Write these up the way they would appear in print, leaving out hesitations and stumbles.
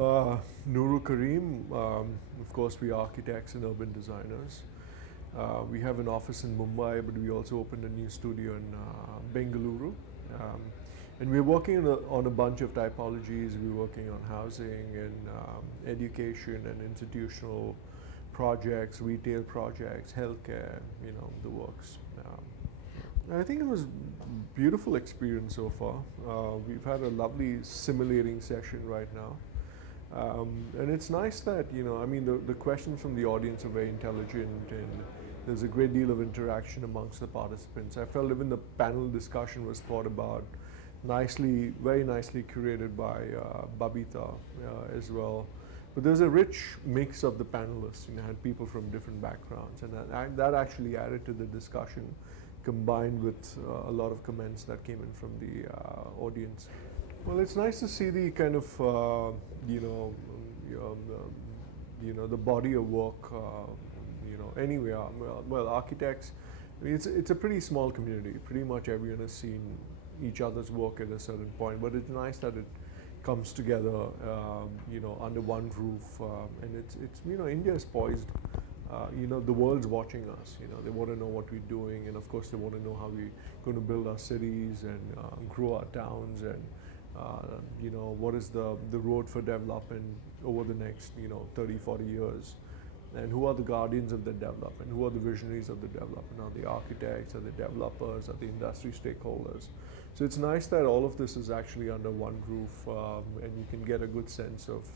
Nuru, Karim, of course, we are architects and urban designers. We have an office in Mumbai, but we also opened a new studio in Bengaluru. Um, and we're working on a bunch of typologies. We're working on housing and education and institutional projects, retail projects, healthcare, the works. I think it was a beautiful experience so far. We've had a lovely simulating session right now. And it's nice that, the questions from the audience are very intelligent and there's a great deal of interaction amongst the participants. I felt even the panel discussion was thought about very nicely curated by Babita as well. But there's a rich mix of the panelists, had people from different backgrounds, and that actually added to the discussion, combined with a lot of comments that came in from the audience. Well, it's nice to see the kind of, the body of work, anywhere. Well, architects, it's a pretty small community. Pretty much everyone has seen each other's work at a certain point, but it's nice that it comes together, under one roof, and it's India is poised. The world's watching us. They want to know what we're doing, and of course they want to know how we're going to build our cities and grow our towns, and what is the road for development over the next 30, 40 years, and who are the guardians of the development, who are the visionaries of the development, are the architects, are the developers, are the industry stakeholders. So it's nice that all of this is actually under one roof, and you can get a good sense of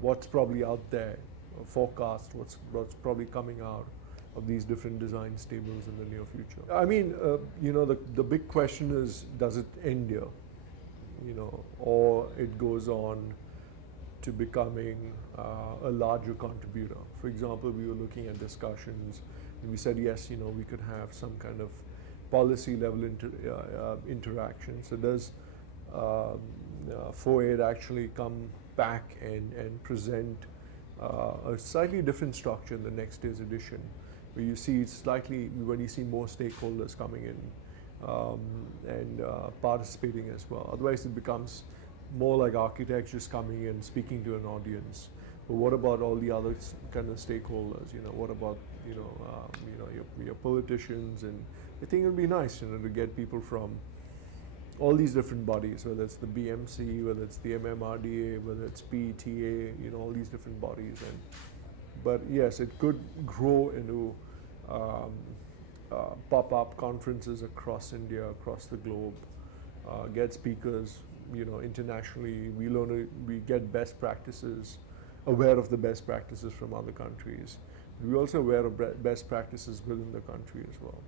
what's probably out there, forecast what's probably coming out of these different design stables in the near future. I mean, the big question is, does it end here? Or it goes on to becoming a larger contributor. For example, we were looking at discussions and we said, yes, we could have some kind of policy level interaction. So does FOAID actually come back and present a slightly different structure in the next year's edition, where you see when you see more stakeholders coming in and participating as well. Otherwise it becomes more like architects just coming in, speaking to an audience. But what about all the other kind of stakeholders? What about your politicians? And I think it would be nice, to get people from all these different bodies, whether it's the BMC, whether it's the MMRDA, whether it's PTA, all these different bodies. But yes, it could grow into pop-up conferences across India, across the globe, get speakers, internationally. We get best practices, aware of the best practices from other countries. We're also aware of best practices within the country as well.